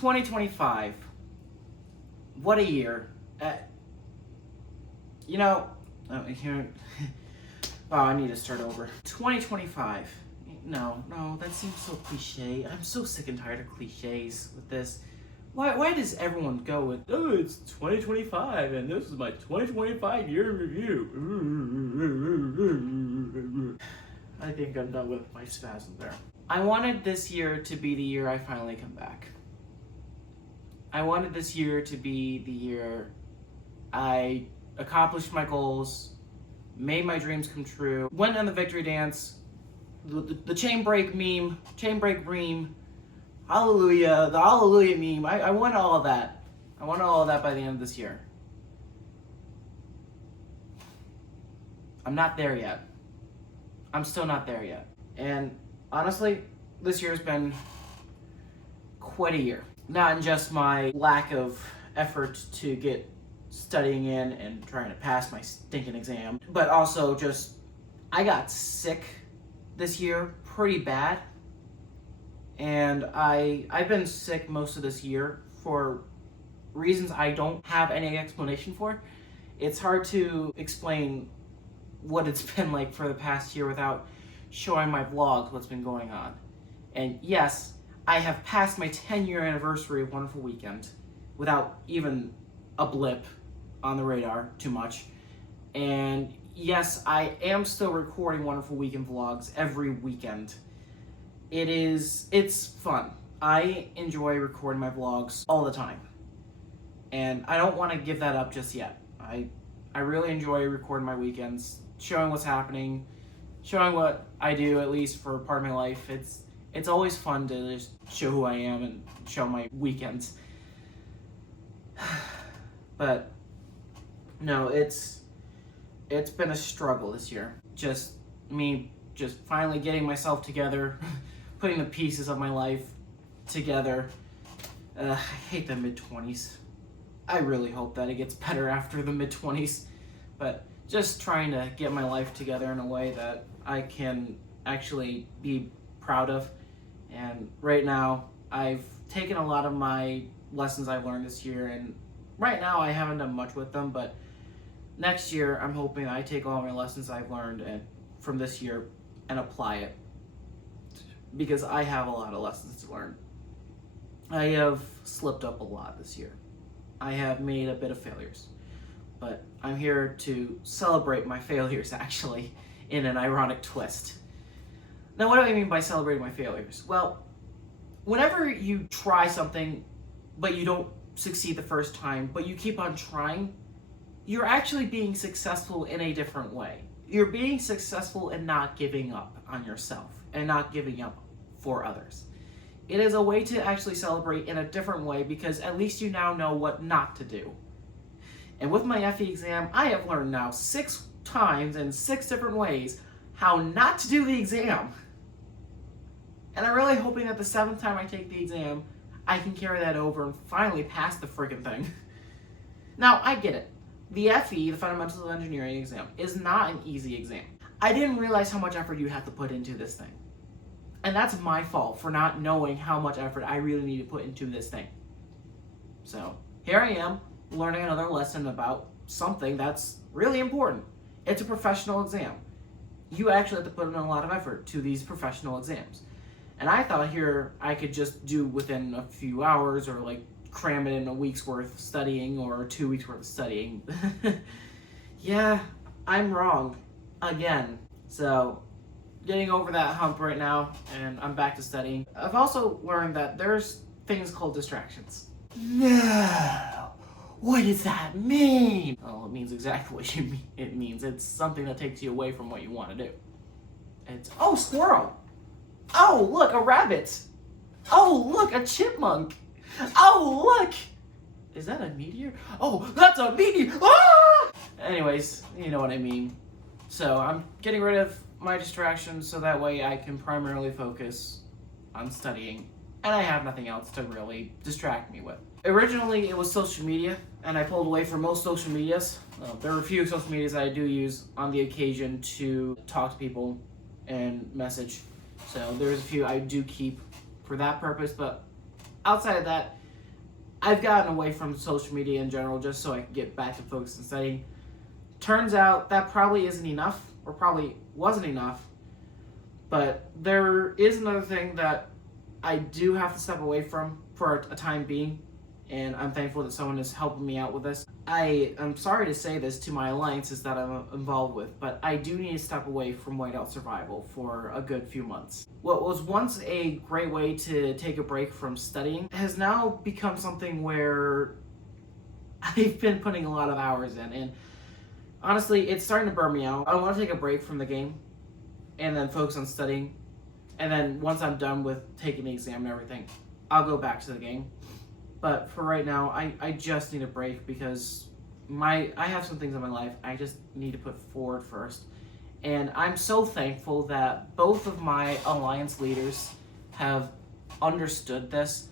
2025. What a year. You know, here. Oh, I need to start over. 2025. No, that seems so cliche. I'm so sick and tired of cliches with this. Why does everyone go with, oh, it's 2025 and this is my 2025 year in review? I think I'm done with my spasm there. I wanted this year to be the year I finally come back. I wanted this year to be the year I accomplished my goals, made my dreams come true, went on the victory dance, the chain break meme, hallelujah, the hallelujah meme. I want all of that. I want all of that by the end of this year. I'm not there yet. I'm still not there yet. And honestly, this year has been quite a year. Not in just my lack of effort to get studying in and trying to pass my stinking exam, but also just, I got sick this year pretty bad. And I've been sick most of this year for reasons I don't have any explanation for. It's hard to explain what it's been like for the past year without showing my vlogs what's been going on. And yes, I have passed my 10-year anniversary of Wonderful Weekend without even a blip on the radar too much. And yes, I am still recording Wonderful Weekend vlogs every weekend. It's fun. I enjoy recording my vlogs all the time. And I don't want to give that up just yet. I really enjoy recording my weekends, showing what's happening, showing what I do, at least for part of my life. It's always fun to just show who I am and show my weekends. But no, it's been a struggle this year. Just finally getting myself together, putting the pieces of my life together. I hate the mid-20s. I really hope that it gets better after the mid-20s. But just trying to get my life together in a way that I can actually be proud of. And right now, I've taken a lot of my lessons I've learned this year, and right now I haven't done much with them, but next year I'm hoping I take all my lessons I've learned from this year and apply it. Because I have a lot of lessons to learn. I have slipped up a lot this year. I have made a bit of failures. But I'm here to celebrate my failures, actually, in an ironic twist. Now, what do I mean by celebrating my failures? Well, whenever you try something, but you don't succeed the first time, but you keep on trying, you're actually being successful in a different way. You're being successful in not giving up on yourself and not giving up for others. It is a way to actually celebrate in a different way because at least you now know what not to do. And with my FE exam, I have learned now 6 times in 6 different ways how not to do the exam. And I'm really hoping that the 7th time I take the exam, I can carry that over and finally pass the friggin' thing. Now, I get it. The FE, the Fundamentals of Engineering exam, is not an easy exam. I didn't realize how much effort you have to put into this thing. And that's my fault for not knowing how much effort I really need to put into this thing. So, here I am, learning another lesson about something that's really important. It's a professional exam. You actually have to put in a lot of effort to these professional exams. And I thought here I could just do within a few hours or like cram it in a week's worth of studying or 2 weeks worth of studying. Yeah, I'm wrong. Again. So, getting over that hump right now, and I'm back to studying. I've also learned that there's things called distractions. No! What does that mean? Well, it means exactly what it means. It's something that takes you away from what you want to do. It's, oh, squirrel! Oh, look, a rabbit! Oh, look, a chipmunk! Oh, look! Is that a meteor? Oh, that's a meteor! Ah! Anyways, you know what I mean. So, I'm getting rid of my distractions so that way I can primarily focus on studying, and I have nothing else to really distract me with. Originally, it was social media, and I pulled away from most social medias. There are a few social medias that I do use on the occasion to talk to people and message. So there's a few I do keep for that purpose, but outside of that, I've gotten away from social media in general just so I can get back to focus and studying. Turns out that probably isn't enough, or probably wasn't enough. But there is another thing that I do have to step away from for a time being, and I'm thankful that someone is helping me out with this. I am sorry to say this to my alliances that I'm involved with, but I do need to step away from whiteout survival for a good few months. What was once a great way to take a break from studying has now become something where I've been putting a lot of hours in, and honestly, it's starting to burn me out. I want to take a break from the game and then focus on studying, and then once I'm done with taking the exam and everything, I'll go back to the game. But for right now, I just need a break because I have some things in my life I just need to put forward first. And I'm so thankful that both of my alliance leaders have understood this.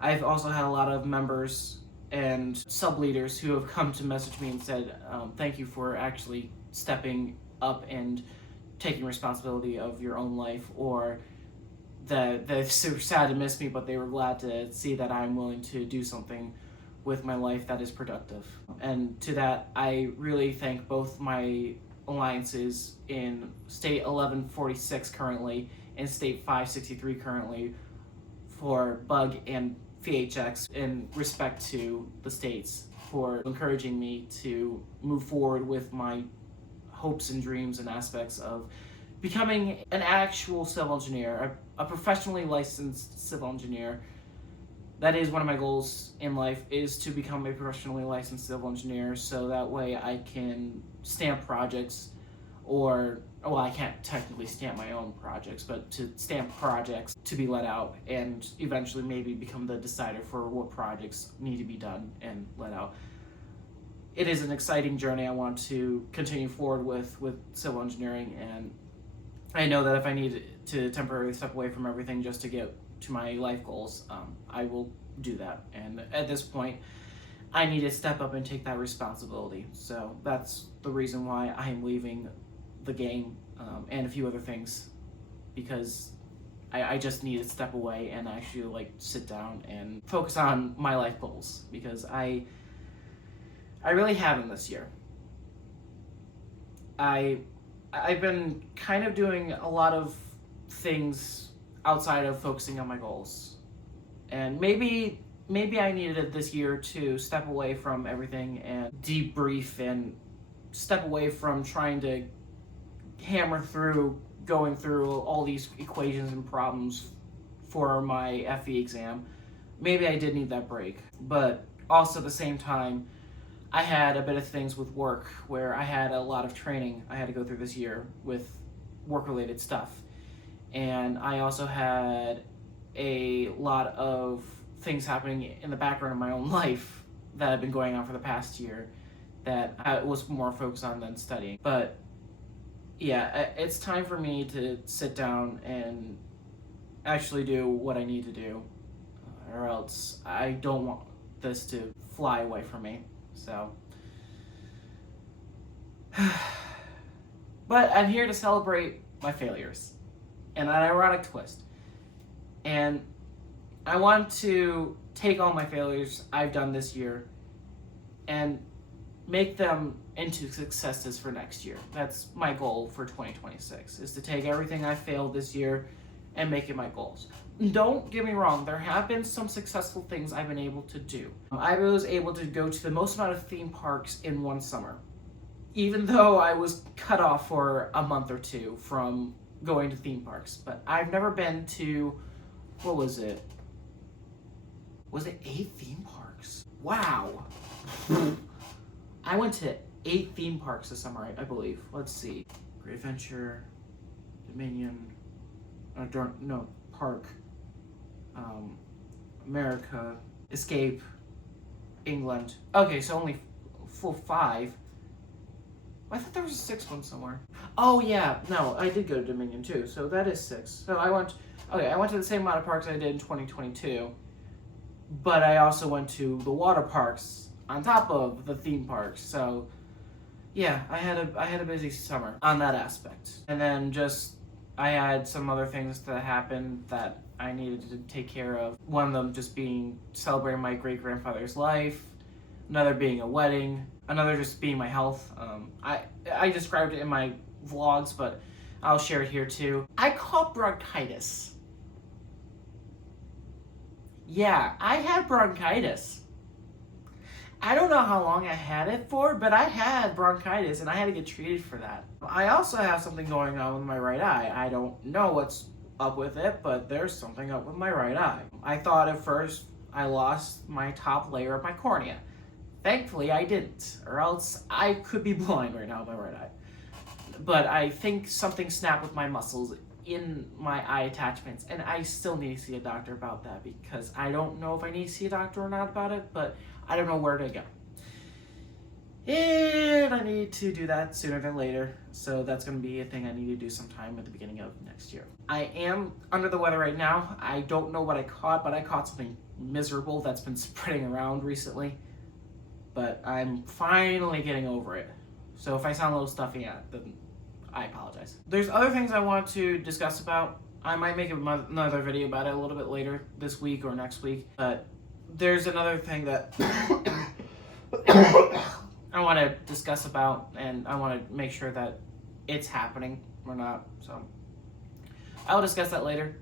I've also had a lot of members and sub-leaders who have come to message me and said, thank you for actually stepping up and taking responsibility of your own life, or that they're super sad to miss me, but they were glad to see that I'm willing to do something with my life that is productive. And to that, I really thank both my alliances in State 1146 currently and State 563 currently for Bug and VHX in respect to the states for encouraging me to move forward with my hopes and dreams and aspects of becoming an actual civil engineer, a professionally licensed civil engineer. That is one of my goals in life, is to become a professionally licensed civil engineer, so that way I can stamp projects, or, well, I can't technically stamp my own projects, but to stamp projects to be let out and eventually maybe become the decider for what projects need to be done and let out. It is an exciting journey I want to continue forward with civil engineering, and I know that if I need to temporarily step away from everything just to get to my life goals, I will do that. And at this point, I need to step up and take that responsibility. So that's the reason why I am leaving the game, and a few other things, because I just need to step away and actually sit down and focus on my life goals, because I really haven't this year. I've been kind of doing a lot of things outside of focusing on my goals. And maybe I needed it this year to step away from everything and debrief and step away from trying to hammer through going through all these equations and problems for my FE exam. Maybe I did need that break. But also at the same time, I had a bit of things with work where I had a lot of training I had to go through this year with work-related stuff. And I also had a lot of things happening in the background of my own life that have been going on for the past year that I was more focused on than studying. But yeah, it's time for me to sit down and actually do what I need to do, or else I don't want this to fly away from me. So, but I'm here to celebrate my failures, and an ironic twist. And I want to take all my failures I've done this year and make them into successes for next year. That's my goal for 2026, is to take everything I failed this year and make it my goals. Don't get me wrong, there have been some successful things I've been able to do. I was able to go to the most amount of theme parks in one summer, even though I was cut off for a month or two from going to theme parks. But I've never been to, what was it? Was it 8 theme parks? Wow. I went to 8 theme parks this summer, I believe. Let's see. Great Adventure, Dominion, Park, America, Escape, England. Okay, so only full 5. I thought there was a 6th one somewhere. Oh yeah, no, I did go to Dominion too, so that is 6. So I went to the same amount of parks I did in 2022, but I also went to the water parks on top of the theme parks. So yeah, I had a busy summer on that aspect. And then I had some other things that happened that I needed to take care of. One of them just being celebrating my great-grandfather's life, another being a wedding, another just being my health. I described it in my vlogs, but I'll share it here too. I caught bronchitis. Yeah, I had bronchitis. I don't know how long I had it for, but I had bronchitis and I had to get treated for that. I also have something going on with my right eye. I don't know what's up with it, but there's something up with my right eye. I thought at first I lost my top layer of my cornea. Thankfully I didn't, or else I could be blind right now with my right eye. But I think something snapped with my muscles in my eye attachments, and I still need to see a doctor about that because I don't know if I need to see a doctor or not about it, but I don't know where to go. And I need to do that sooner than later, so that's going to be a thing I need to do sometime at the beginning of next year. I am under the weather right now. I don't know what I caught, but I caught something miserable that's been spreading around recently. But I'm finally getting over it. So if I sound a little stuffy, then I apologize. There's other things I want to discuss about. I might make another video about it a little bit later this week or next week, but there's another thing that I want to discuss about, and I want to make sure that it's happening or not. So I'll discuss that later,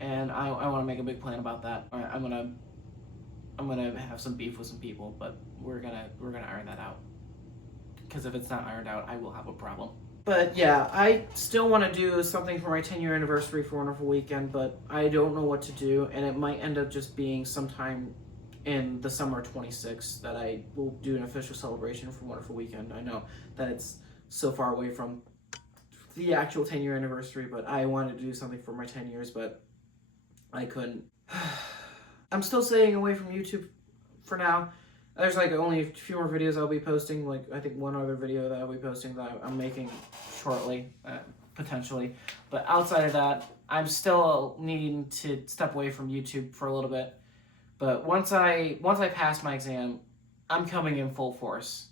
and I want to make a big plan about that. I'm gonna have some beef with some people, but we're gonna iron that out. Because if it's not ironed out, I will have a problem. But yeah, I still want to do something for my 10-year anniversary for Wonderful Weekend, but I don't know what to do, and it might end up just being sometime in the summer of 26 that I will do an official celebration for Wonderful Weekend. I know that it's so far away from the actual 10-year anniversary, but I wanted to do something for my 10 years, but I couldn't. I'm still staying away from YouTube for now. There's like only a few more videos I'll be posting, like I think one other video that I'll be posting that I'm making shortly, potentially. But outside of that, I'm still needing to step away from YouTube for a little bit. But once I pass my exam, I'm coming in full force.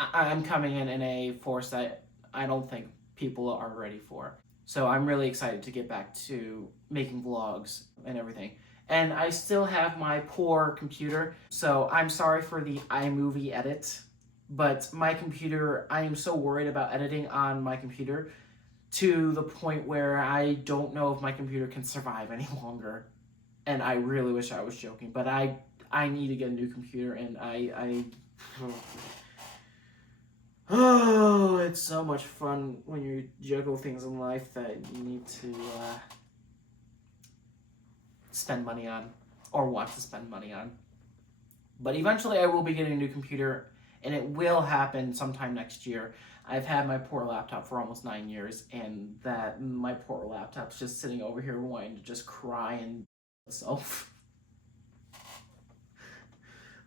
I'm coming in a force that I don't think people are ready for. So I'm really excited to get back to making vlogs and everything. And I still have my poor computer, so I'm sorry for the iMovie edit, but my computer, I am so worried about editing on my computer to the point where I don't know if my computer can survive any longer. And I really wish I was joking, but I need to get a new computer, and oh, it's so much fun when you juggle things in life that you need to spend money on or want to spend money on. But eventually I will be getting a new computer, and it will happen sometime next year. I've had my poor laptop for almost 9 years, and my poor laptop's just sitting over here wanting to just cry and itself.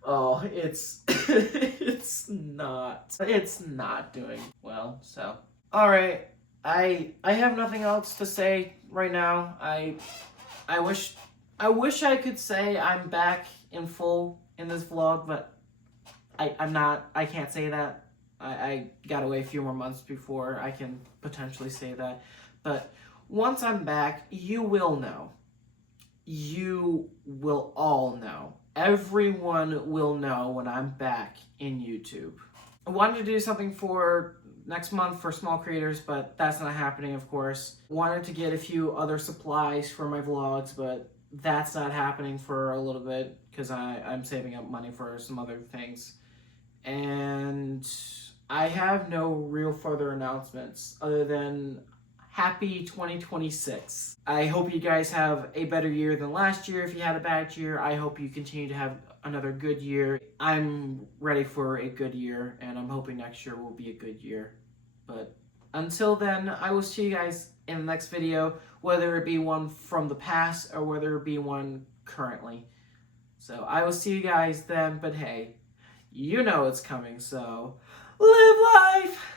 Oh, it's it's not doing well. So all right, I have nothing else to say right now. I wish I could say I'm back in full in this vlog, but I'm not. I can't say that. I gotta wait a few more months before I can potentially say that. But once I'm back, you will know. You will all know. Everyone will know when I'm back in YouTube. I wanted to do something for next month for small creators, but that's not happening, of course. Wanted to get a few other supplies for my vlogs, but that's not happening for a little bit because I'm saving up money for some other things. And I have no real further announcements other than happy 2026. I hope you guys have a better year than last year. If you had a bad year, I hope you continue to have another good year. I'm ready for a good year, and I'm hoping next year will be a good year. But until then, I will see you guys in the next video, whether it be one from the past or whether it be one currently. So I will see you guys then, but hey, you know it's coming, so live life!